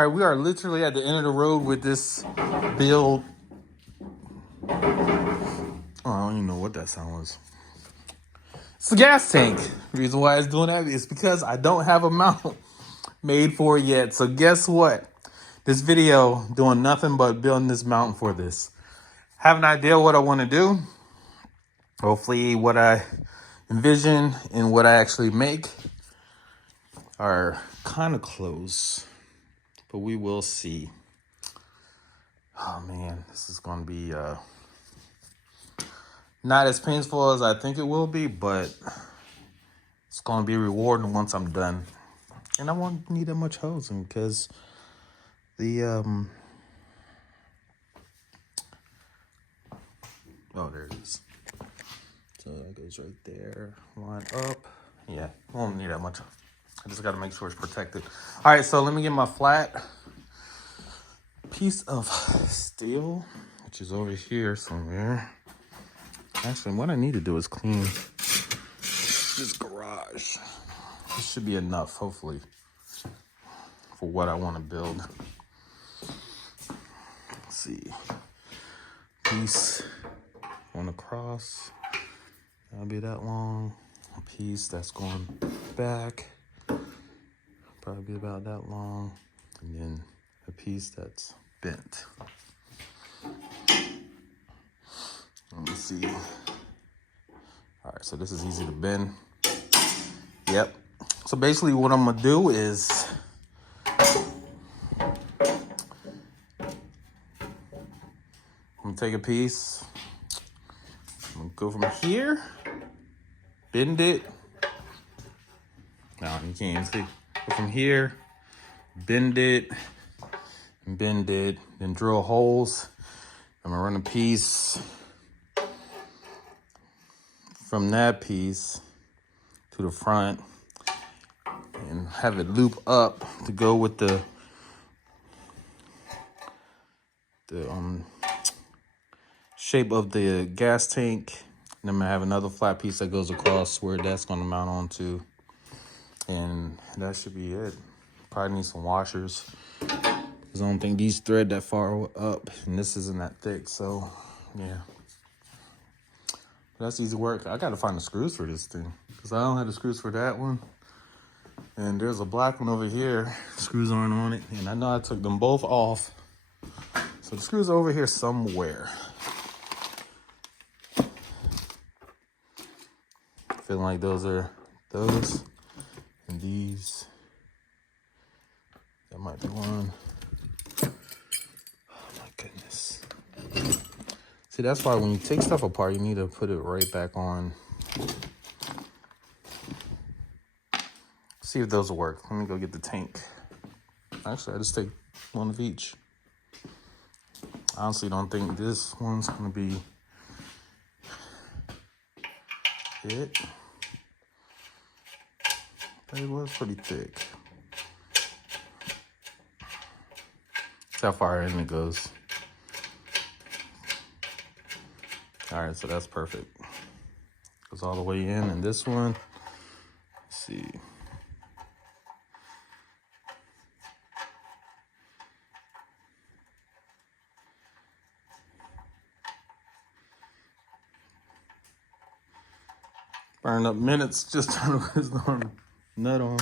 All right, we are literally at the end of the road with this build. Oh, I don't even know what that sound was. It's the gas tank. The reason why it's doing that is because I don't have a mount made for it yet. So guess what? This video doing nothing but building this mount for this. Have an idea what I want to do. Hopefully what I envision and what I actually make are kind of close, but we will see. Oh man, this is going to be not as painful as I think it will be, but it's going to be rewarding once I'm done. And I won't need that much hosing because the oh, there it is. So that goes right there, line up. Yeah, I won't need that much. I just got to make sure it's protected. All right, so let me get my flat piece of steel, which is over here somewhere. Actually, what I need to do is clean this garage. This should be enough, hopefully, for what I want to build. Let's see. Piece on the cross. That'll be that long. A piece that's going back. Probably be about that long. And then a piece that's bent. Let me see. All right, so this is easy to bend. Yep. So basically what I'm gonna do is I'm gonna take a piece. I'm gonna go from here, bend it. No, you can't even see. Go from here, bend it, and bend it, then drill holes. I'm gonna run a piece from that piece to the front and have it loop up to go with the shape of the gas tank. And I'm gonna have another flat piece that goes across where that's gonna mount onto. And that should be it. Probably need some washers, because I don't think these thread that far up, and this isn't that thick, so yeah. That's easy work. I gotta find the screws for this thing, because I don't have the screws for that one. And there's a black one over here. Screws aren't on it, and I know I took them both off. So the screws are over here somewhere. Feeling like those are those. And these, that might be one. Oh my goodness. See, that's why when you take stuff apart, you need to put it right back on. See if those will work. Let me go get the tank. Actually, I just take one of each. I honestly don't think this one's gonna be it. It was pretty thick. That's how far in it goes. All right, so that's perfect. Goes all the way in, and this one, let's see. Burned up minutes just trying to put this nut on.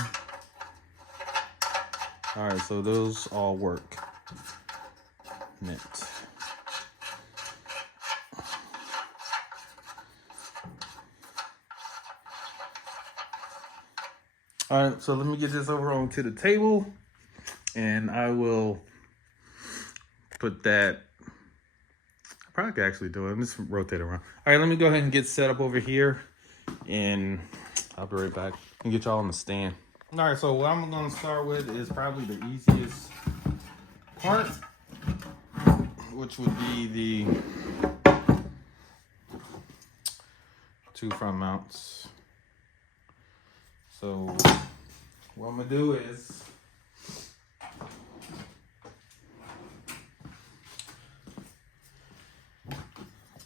All right, so those all work. Knit. All right, so let me get this over onto the table, and I will put that. I probably could actually do it. Let's rotate around. All right, let me go ahead and get set up over here, and I'll be right back and get y'all on the stand. All right, so what I'm gonna start with is probably the easiest part, which would be the 2 front mounts. So what I'm gonna do is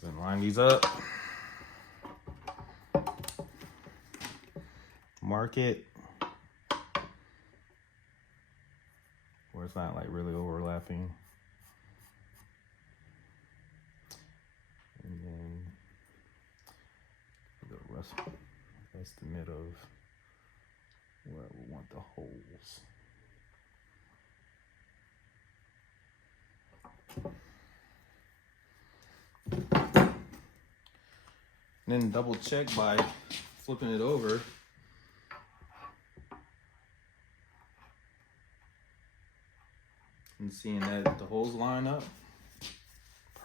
then line these up, mark it where it's not like really overlapping. And then the rest, estimate of where we want the holes. And then double check by flipping it over. And seeing that the holes line up.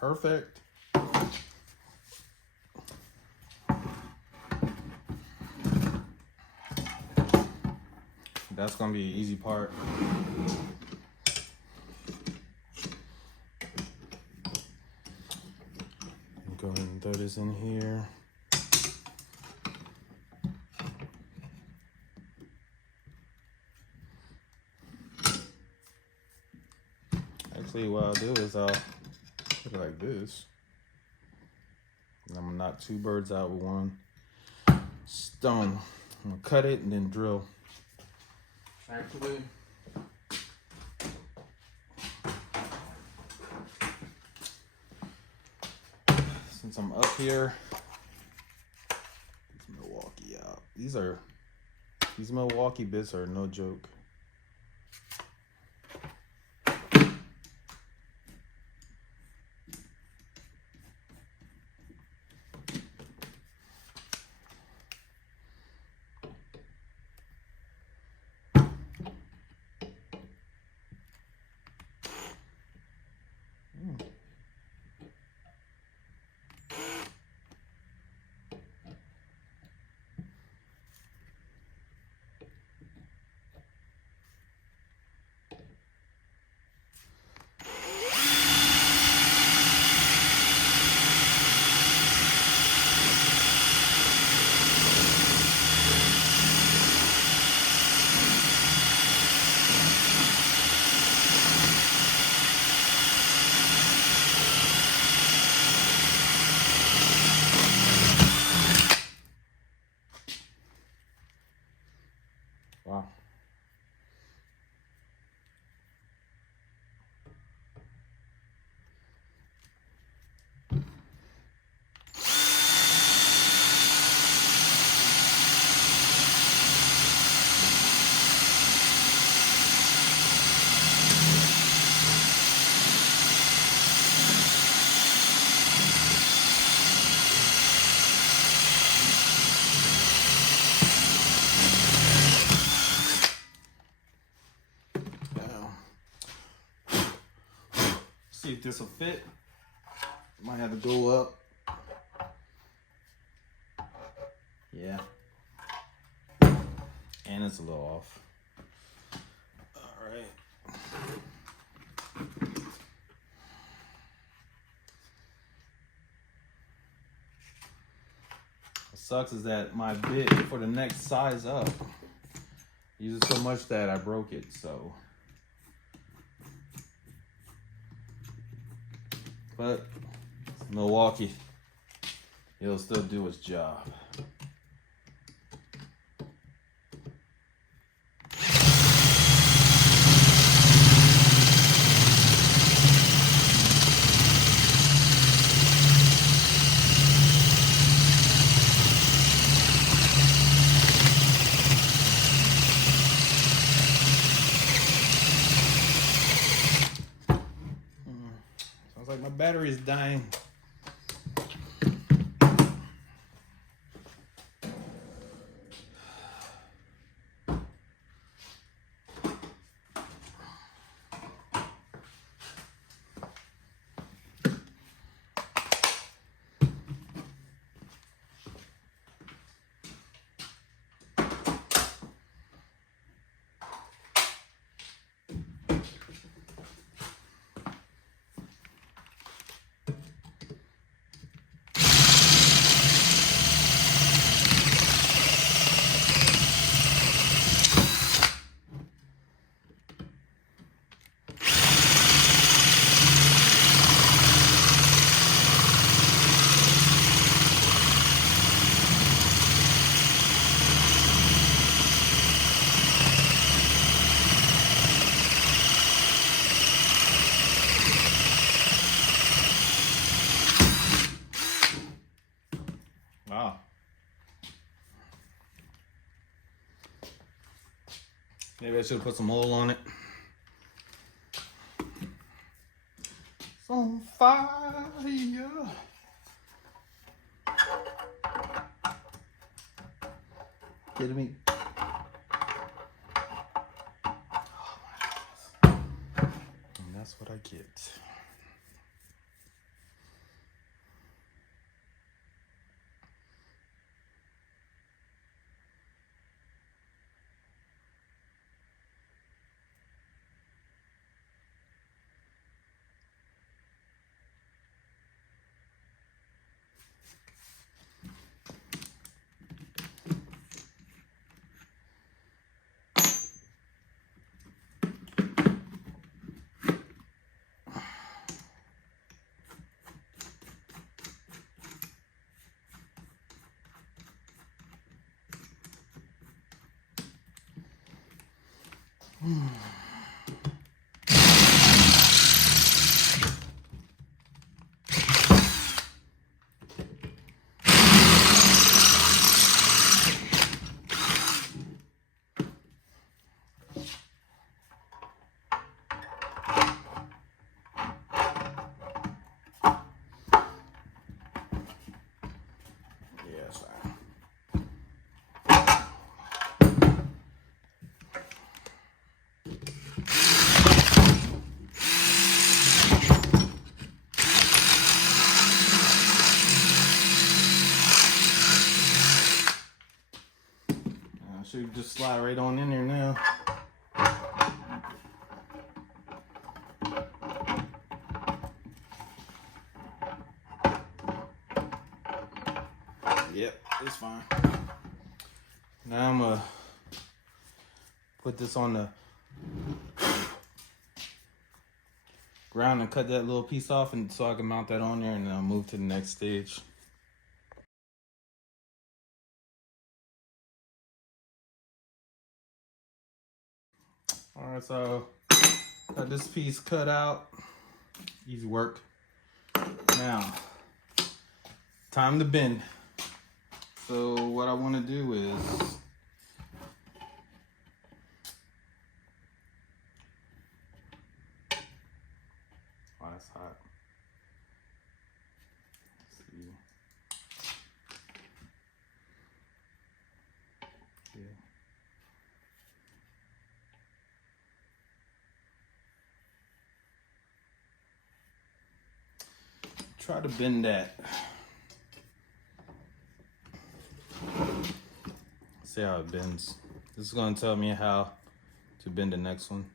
Perfect. That's gonna be an easy part. Go ahead and throw this in here. Actually, what I'll do is I'll put it like this. And I'm gonna knock two birds out with one stone. I'm gonna cut it and then drill. Actually, since I'm up here, these Milwaukee out. These Milwaukee bits are no joke. Wow. See if this will fit. Might have to go up. Yeah. And it's a little off. All right. What sucks is that my bit for the next size up uses so much that I broke it, so. But it's Milwaukee, it'll still do its job. Sounds like my battery is dying. Maybe I should have put some oil on it. It's on fire. Kidding me? Oh my goodness. And that's what I get. Should just slide right on in there now. Yep, it's fine. Now I'm gonna put this on the ground and cut that little piece off, and so I can mount that on there, and then I'll move to the next stage. All right, so got this piece cut out. Easy work. Now, time to bend. So what I want to do is that's hot. Let's see. Yeah. Try to bend that. See how it bends. This is going to tell me how to bend the next one.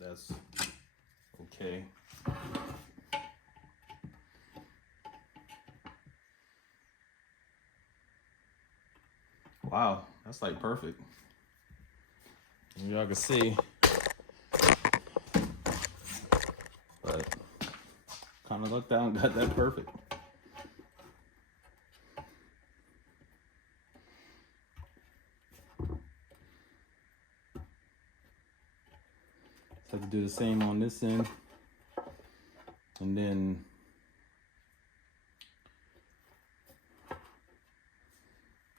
That's okay. Wow, that's like perfect. Y'all can see, but kind of looked out and got that perfect. Have to do the same on this end, and then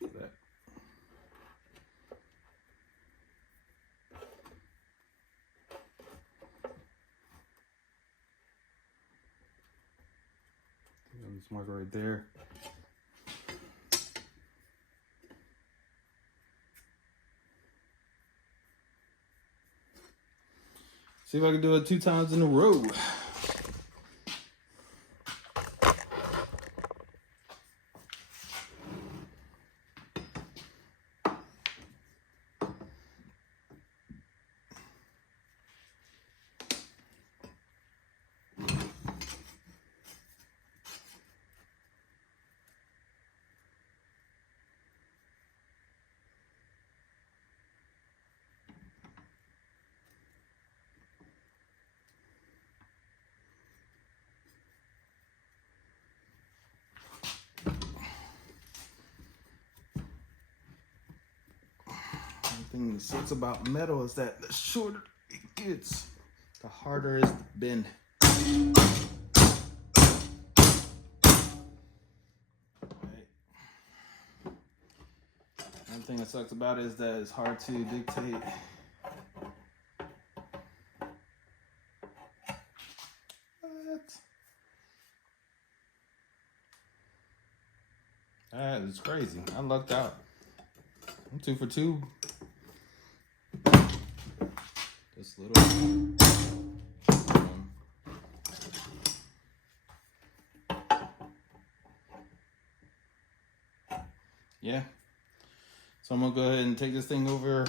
that. Just mark it right there. See if I can do it 2 times in a row. thing that sucks about metal is that the shorter it gets, the harder it is to bend. Right. One thing that sucks about it is that it's hard to dictate. What? That is crazy. I lucked out. I'm 2 for 2. This little. Yeah. So I'm gonna go ahead and take this thing over.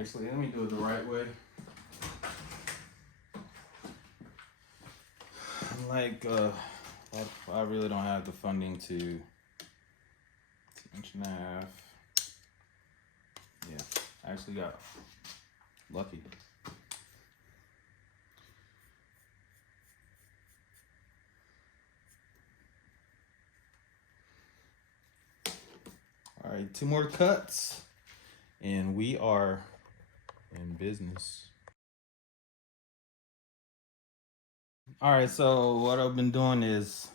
Actually, let me do it the right way. Like, I really don't have the funding to 1.5 inches. Yeah, I actually got lucky. All right, 2 more cuts, and we are in business. All right, so what I've been doing is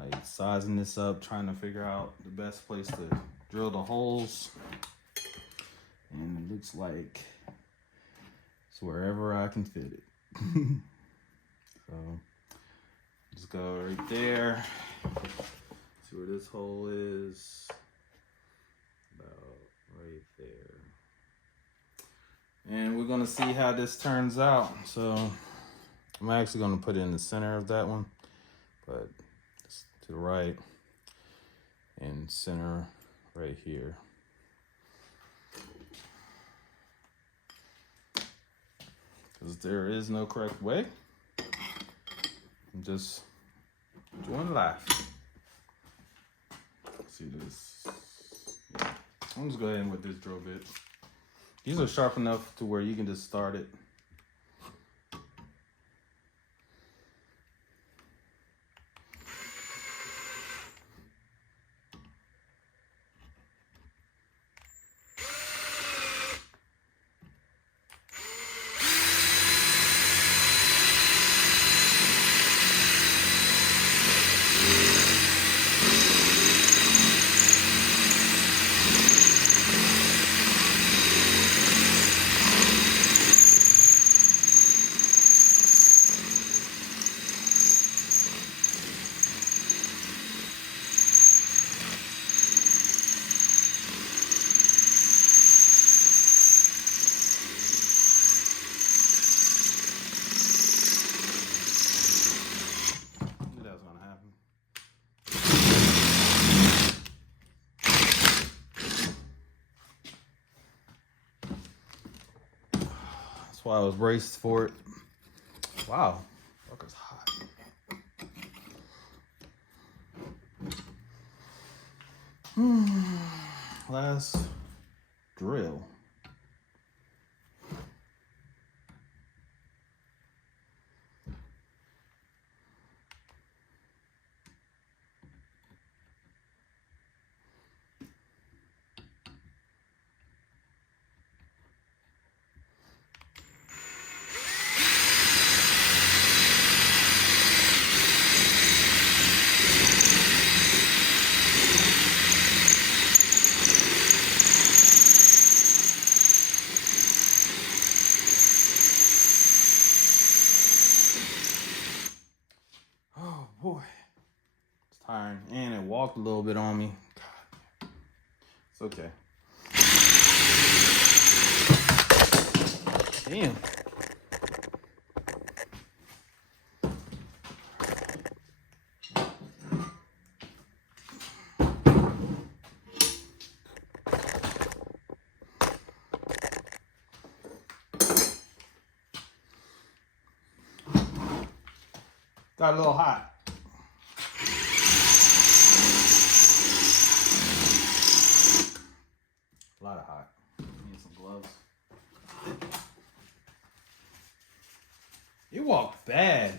like sizing this up, trying to figure out the best place to drill the holes, and it looks like it's wherever I can fit it. So just go right there, see where this hole is, about right there. And we're gonna see how this turns out. So I'm actually gonna put it in the center of that one, but it's to the right, and center right here. Because there is no correct way. I'm just doing life. See this? Yeah. I'm just going in with this drill bit. These are sharp enough to where you can just start it. That's why I was braced for it. Wow, fucker's hot. Last drill. Oh boy, it's tiring, and it walked a little bit on me. God, it's okay. Damn. Got a little hot. A lot of hot. Need some gloves. It walked bad.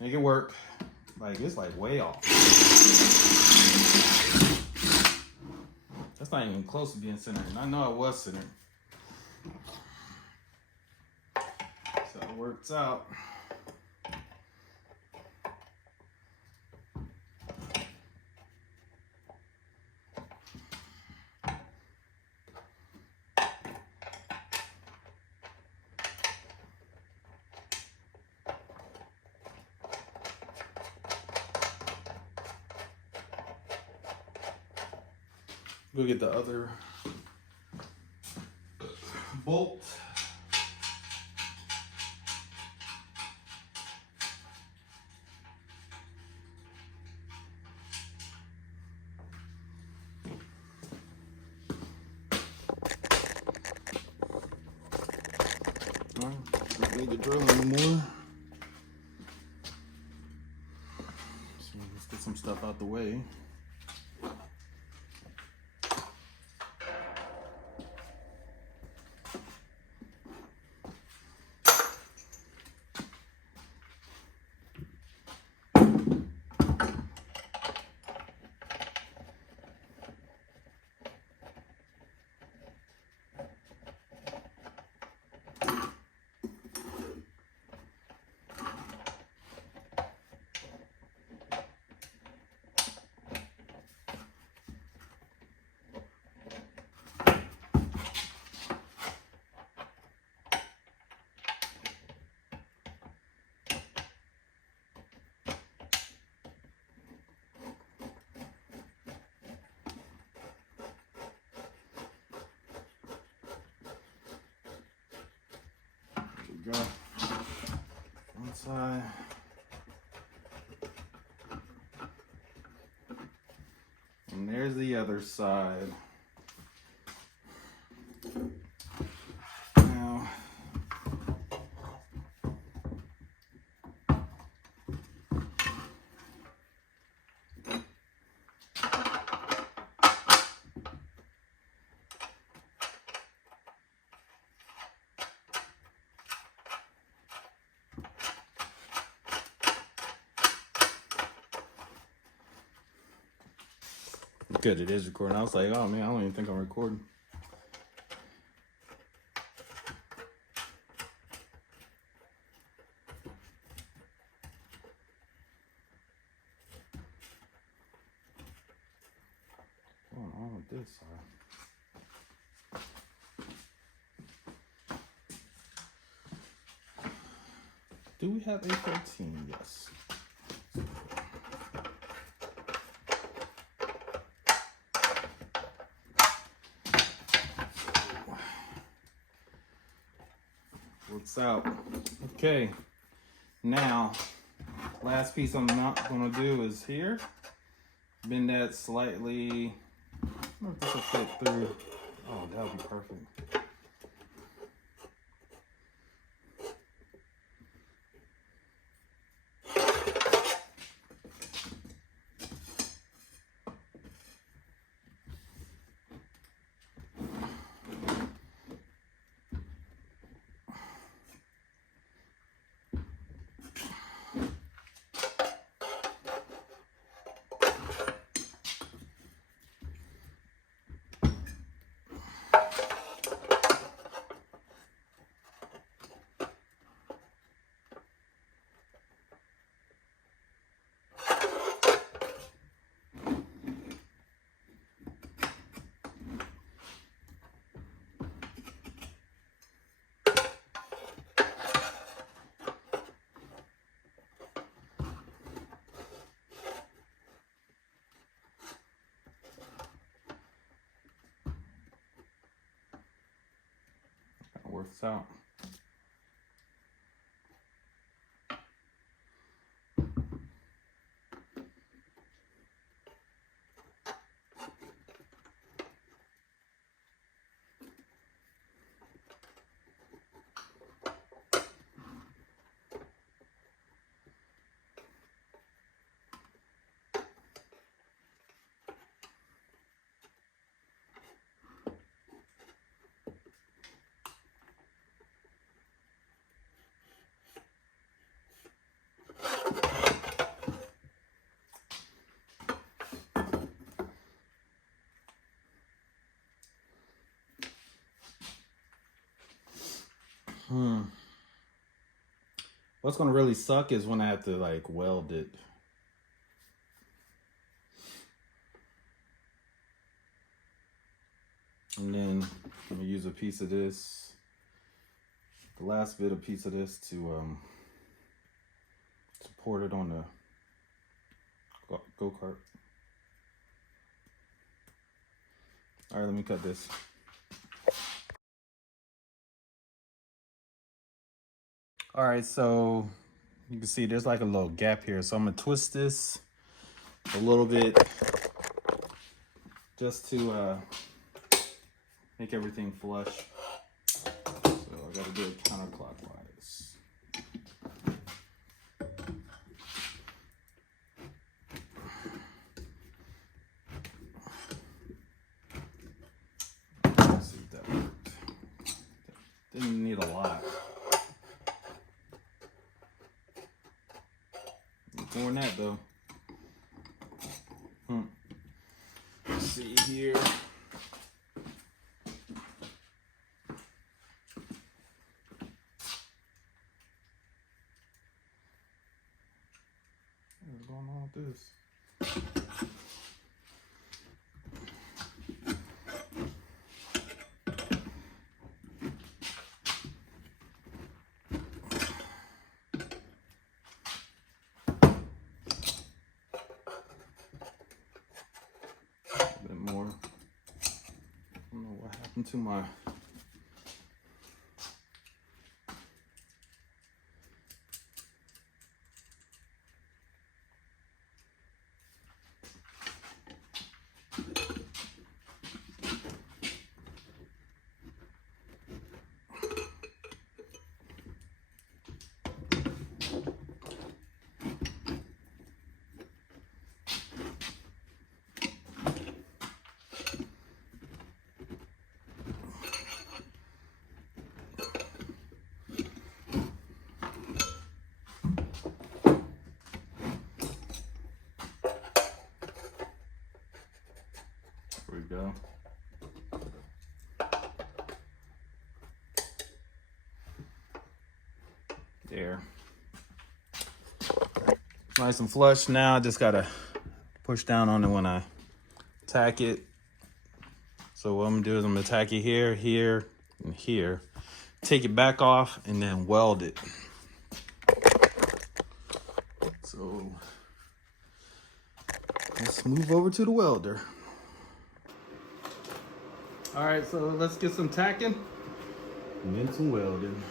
Make it work. Like, it's like way off. That's not even close to being centered. And I know it was centered. So it works out. Go get the other bolt. Don't need the drill anymore. So let's get some stuff out the way. Go one side, and there's the other side. Now, good, it is recording. I was like, oh man, I don't even think I'm recording. What's going on with this side? Do we have A13? Yes. Works out. Okay. Now, last piece I'm not going to do is here. Bend that slightly. I don't know if this will fit through. Oh, that would be perfect. Works out. What's gonna really suck is when I have to like weld it. And then I'm gonna use a piece of this, the last bit of piece of this to support it on the go-kart. All right, let me cut this. All right, so you can see there's like a little gap here. So I'm gonna twist this a little bit just to make everything flush. So I gotta do it counterclockwise. Let's see if that worked. Didn't need a lot. More than that though. Let's see here. What's going on with this? A bit more. I don't know what happened to my. There we go. There. Nice and flush. Now I just gotta push down on it when I tack it. So what I'm gonna do is I'm gonna tack it here, here, and here. Take it back off and then weld it. So let's move over to the welder. All right, so let's get some tacking and then some welding.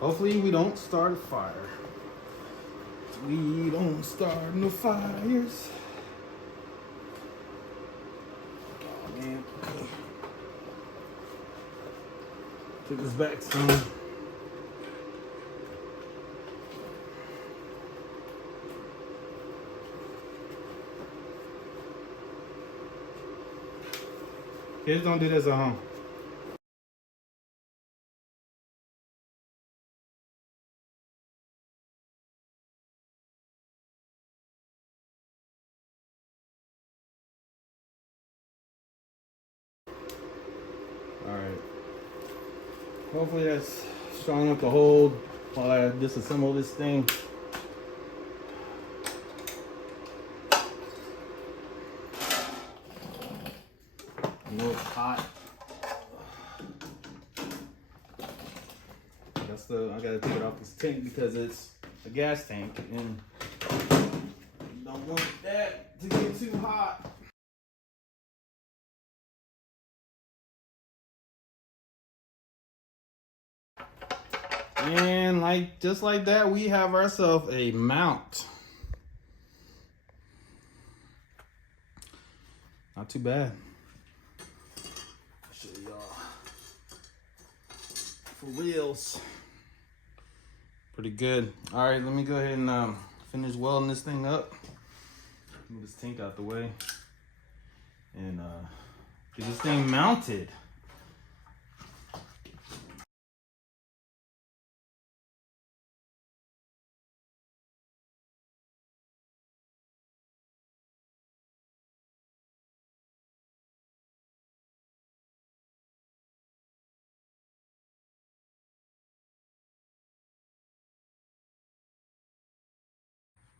Hopefully we don't start a fire. We don't start no fires. Oh man. Take this back some. Kids don't do this at home. All right. Hopefully that's strong enough to hold while I disassemble this thing. I know it's hot. I gotta take it off this tank because it's a gas tank and you don't want that to get too hot. And just like that, we have ourselves a mount. Not too bad. I'll show y'all for reals. Pretty good. All right, let me go ahead and finish welding this thing up. Move this tank out the way and get this thing mounted.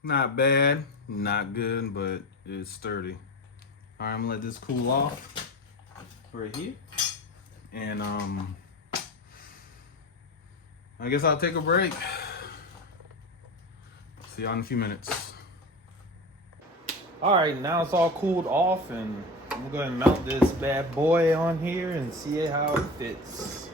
Not bad, not good, but it's sturdy. All right, I'm gonna let this cool off right here. And I guess I'll take a break. See y'all in a few minutes. All right, now it's all cooled off, and I'm gonna mount this bad boy on here and see how it fits.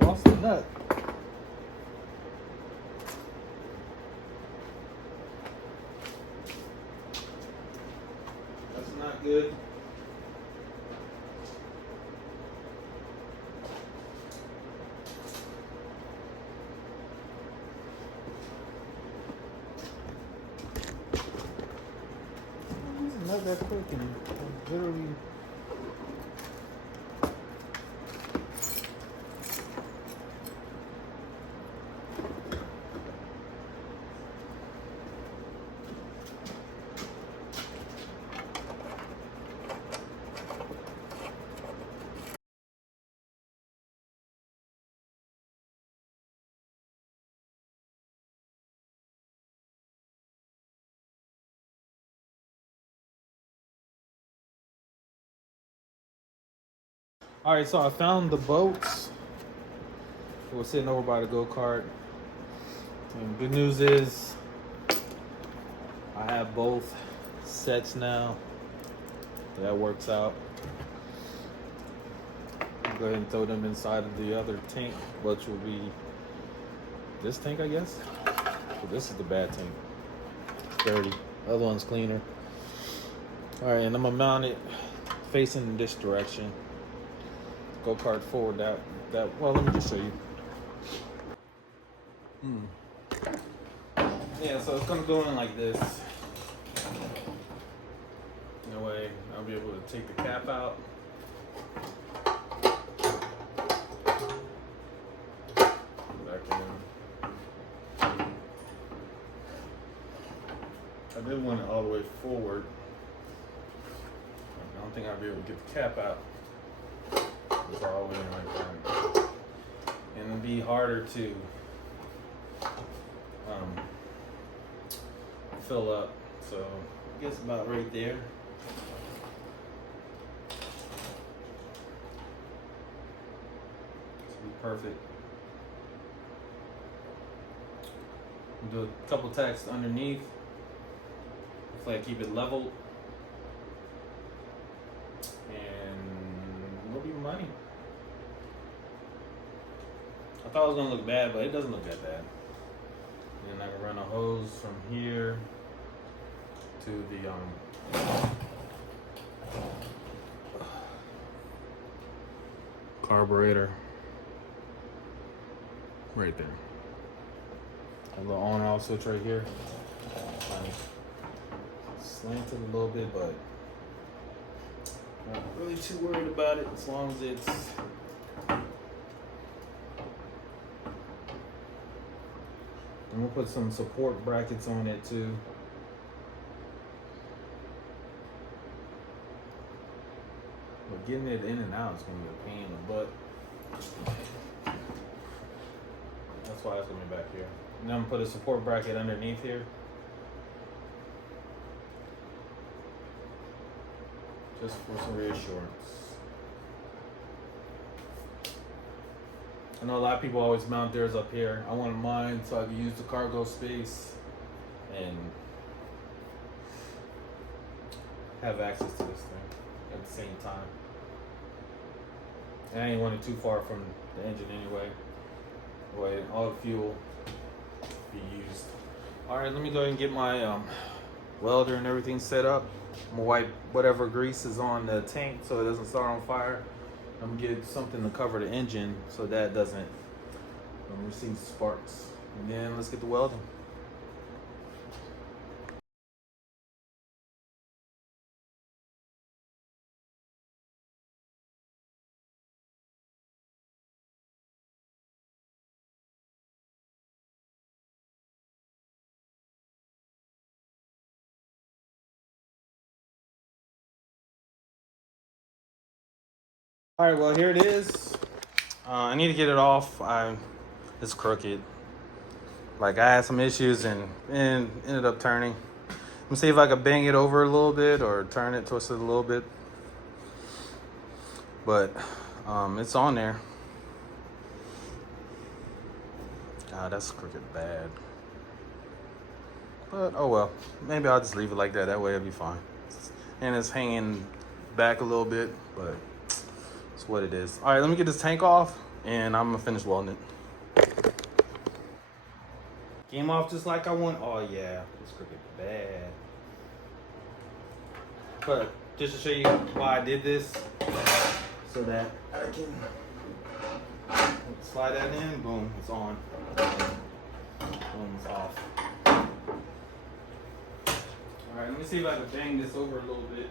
Lost the nut. That's not good. Not that quick and literally. All right, so I found the boats. It was sitting over by the go-kart. And good news is I have both sets now. That works out. I'll go ahead and throw them inside of the other tank, which will be this tank, I guess. So this is the bad tank. It's dirty. The other one's cleaner. All right, and I'm gonna mount it facing this direction. Go-kart forward that. Well, let me just show you. Yeah, so it's gonna go in like this. That way I'll be able to take the cap out. Back in. I did want it all the way forward. I don't think I'll be able to get the cap out. It's all the way in like that. And it'll be harder to fill up. So I guess about right there. This will be perfect. Do a couple tacks underneath. Hopefully I keep it leveled. And it'll be money. I thought it was gonna look bad, but it doesn't look that bad. And then I can run a hose from here to the carburetor right there. A little on and off switch right here. Slanted a little bit, but not really too worried about it as long as it's I'm gonna put some support brackets on it too. But getting it in and out is gonna be a pain in the butt. That's why it's gonna be back here. And then I'm gonna put a support bracket underneath here. Just for some reassurance. I know a lot of people always mount theirs up here. I wanted mine so I could use the cargo space and have access to this thing at the same time. And I ain't want it too far from the engine anyway. Way all the fuel be used. All right, let me go ahead and get my welder and everything set up. I'm gonna wipe whatever grease is on the tank so it doesn't start on fire. I'm gonna get something to cover the engine so that doesn't receive sparks. And then let's get the welding. All right, well, here it is. I need to get it off. It's crooked. Like, I had some issues and ended up turning. Let me see if I could bang it over a little bit or turn it, twist it a little bit. But it's on there. God, that's crooked bad. But oh well, maybe I'll just leave it like that. That way it'll be fine. And it's hanging back a little bit, but it's what it is. All right, let me get this tank off, and I'm gonna finish welding it. Came off just like I want. Oh yeah, it's crooked bad. But just to show you why I did this, so that I can slide that in. Boom, it's on. Boom, it's off. All right, let me see if I can bang this over a little bit.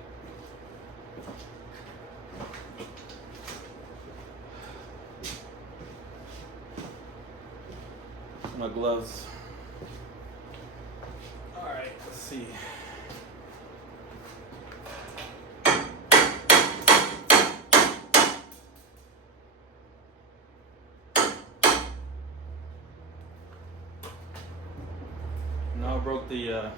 My gloves. All right, let's see. Now I broke the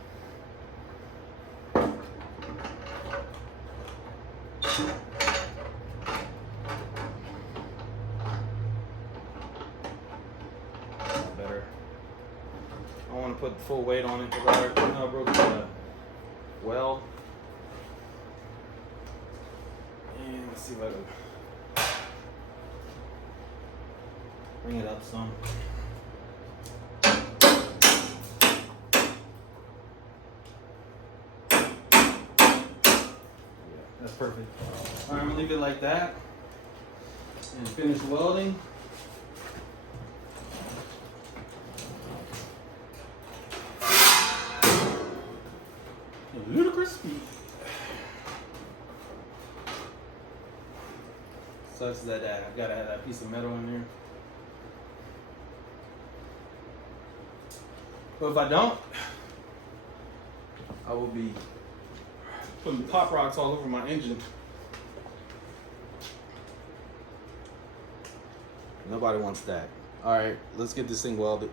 better. I want to put full weight on it because I broke the weld. And let's see if I can bring it up some. That's perfect. All right, I'm gonna leave it like that and finish welding. Ludicrous speed. Sucks that I've got to have that piece of metal in there. But if I don't, I will be putting pop rocks all over my engine. Nobody wants that. All right, let's get this thing welded.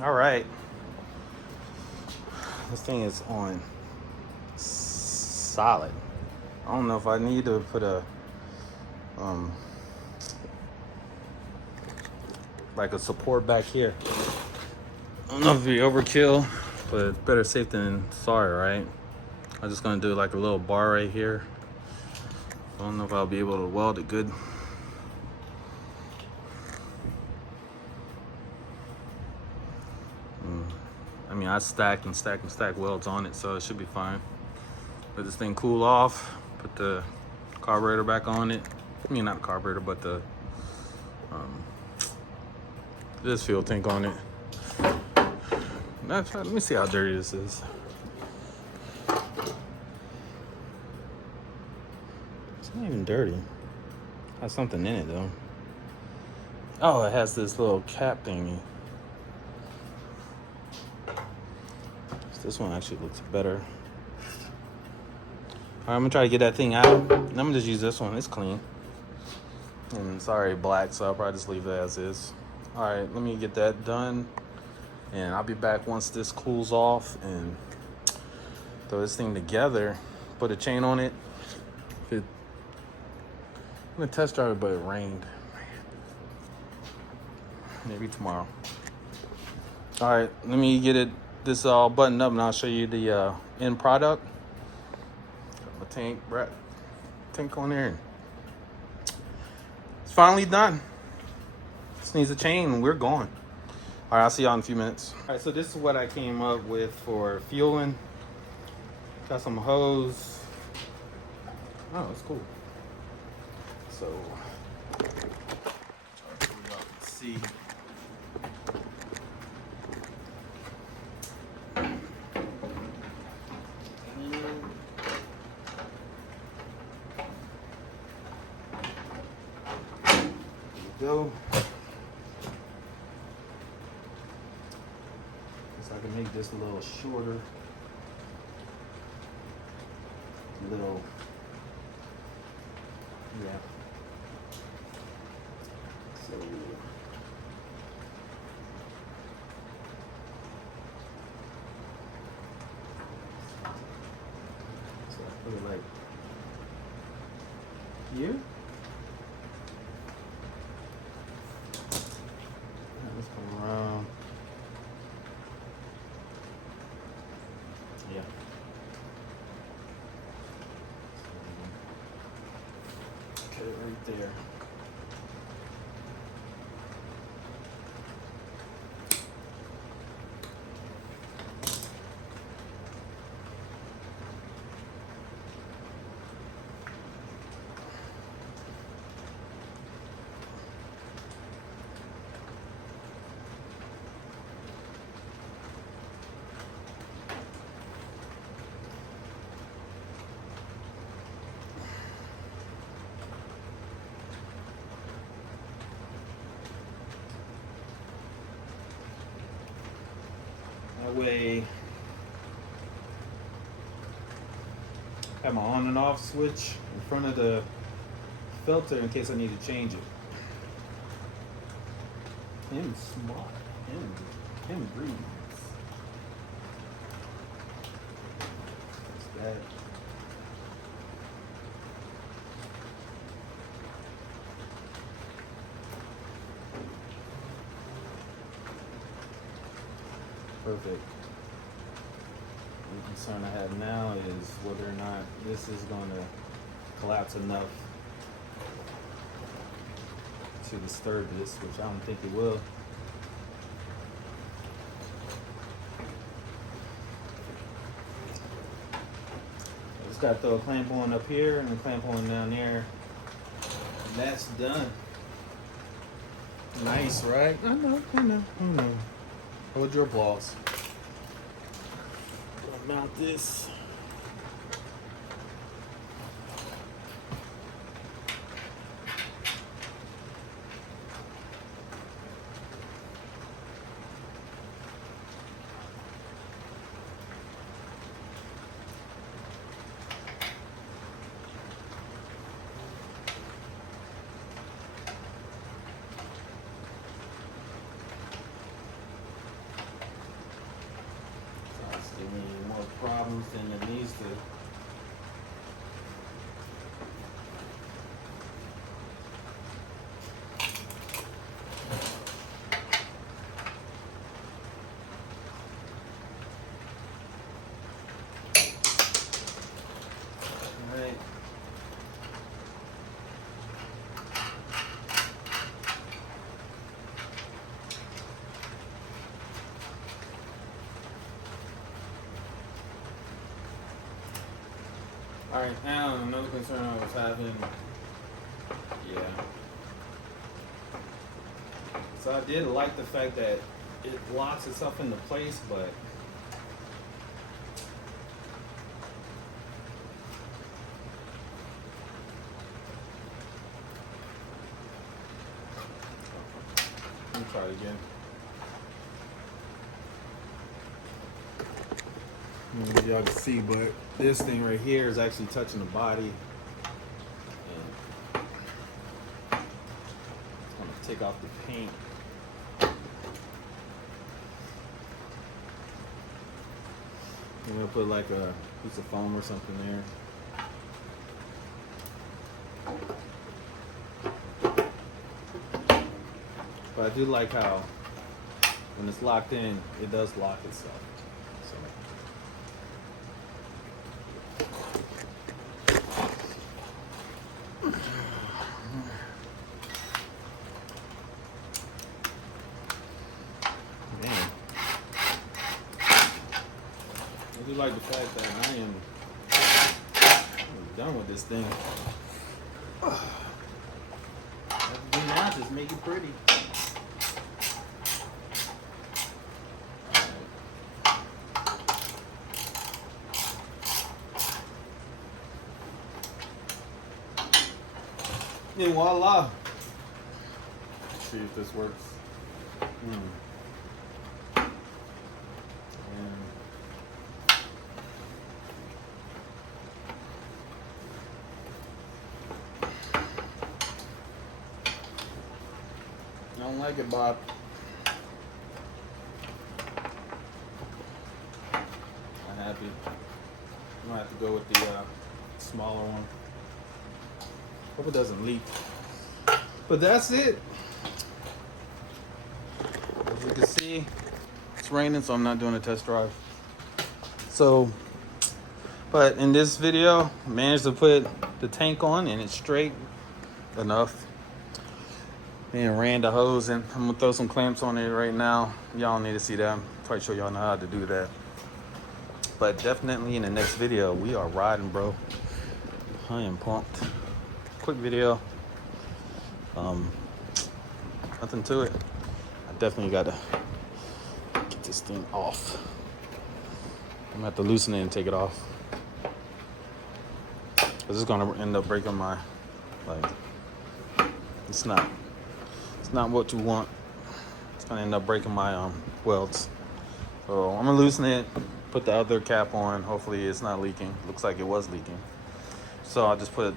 All right. This thing is on solid. I don't know if I need to put a like a support back here. I don't know if it'd be overkill, but better safe than sorry, right? I'm just gonna do like a little bar right here. I don't know if I'll be able to weld it good. I mean, I stacked and stacked welds on it, so it should be fine. Let this thing cool off, put the carburetor back on it. I mean, not the carburetor, but the this fuel tank on it. Let me see how dirty this is. It's not even dirty. It has something in it though. Oh, it has this little cap thingy. This one actually looks better. All right, I'm gonna try to get that thing out. I'm gonna just use this one. It's clean. And it's already black, so I'll probably just leave it as is. All right, let me get that done. And I'll be back once this cools off and throw this thing together. Put a chain on it. I'm gonna test drive it, but it rained. Maybe tomorrow. All right, let me get this all buttoned up and I'll show you the end product. Got my tank on there. It's finally done. Just needs a chain and we're going. All right, I'll see y'all in a few minutes. All right, so this is what I came up with for fueling. Got some hose. Oh, it's cool. So, y'all can see. go. Guess I can make this a little shorter. A little, yeah. So I put it like here. Let's come around. Yeah. Okay, right there. That way, I have my on and off switch in front of the filter in case I need to change it. Him smart. Him breathes. What's that? Perfect. The concern I have now is whether or not this is going to collapse enough to disturb this, which I don't think it will. I just got to throw a clamp on up here and a clamp on down there. And that's done. Nice, right? I know. Hold your applause. Mount this. More problems than it needs to. All right. Alright, now another concern I was having, yeah. So I did like the fact that it locks itself into place, but let me try it again. I don't know if y'all can see, but this thing right here is actually touching the body. And I'm gonna take off the paint. I'm gonna put like a piece of foam or something there. But I do like how when it's locked in, it does lock itself. I do like the fact that I am done with this thing. All I have to do now is just make it pretty. And voila. see if this works. I don't like it, Bob. I'm happy. I'm gonna have to go with the smaller one. Hope it doesn't leak. But that's it. As you can see, it's raining, so I'm not doing a test drive. So, but in this video, I managed to put the tank on and it's straight enough. And ran the hose, and I'm gonna throw some clamps on it right now. Y'all need to see that. I'm quite sure y'all know how to do that. But definitely in the next video, we are riding, bro. I am pumped. Quick video. Nothing to it. I definitely gotta get this thing off. I'm gonna have to loosen it and take it off. Cause it's gonna end up breaking my, it's not what you want. It's gonna end up breaking my welds. So I'm gonna loosen it, put the other cap on. Hopefully it's not leaking. Looks like it was leaking. So I'll just put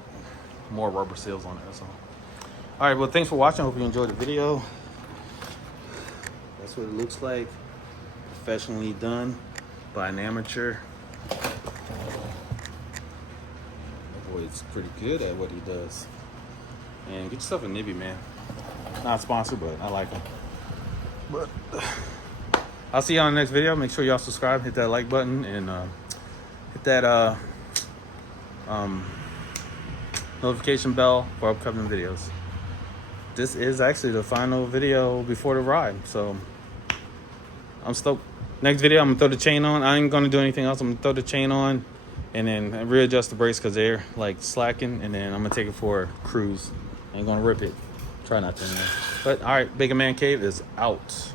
more rubber seals on it, that's all. All right, well, thanks for watching. Hope you enjoyed the video. That's what it looks like. Professionally done by an amateur. Boy, it's pretty good at what he does. And get yourself a nibby, man. Not sponsored, but I like them. But I'll see you on the next video. Make sure y'all subscribe, hit that like button, and hit that notification bell for upcoming videos. This is actually the final video before the ride, so I'm stoked. Next video, I'm gonna throw the chain on. I ain't gonna do anything else. I'm gonna throw the chain on and then readjust the brakes because they're like slacking, and then I'm gonna take it for a cruise. I ain't gonna rip it. Try not to, anyway. But all right, Bacmancave is out.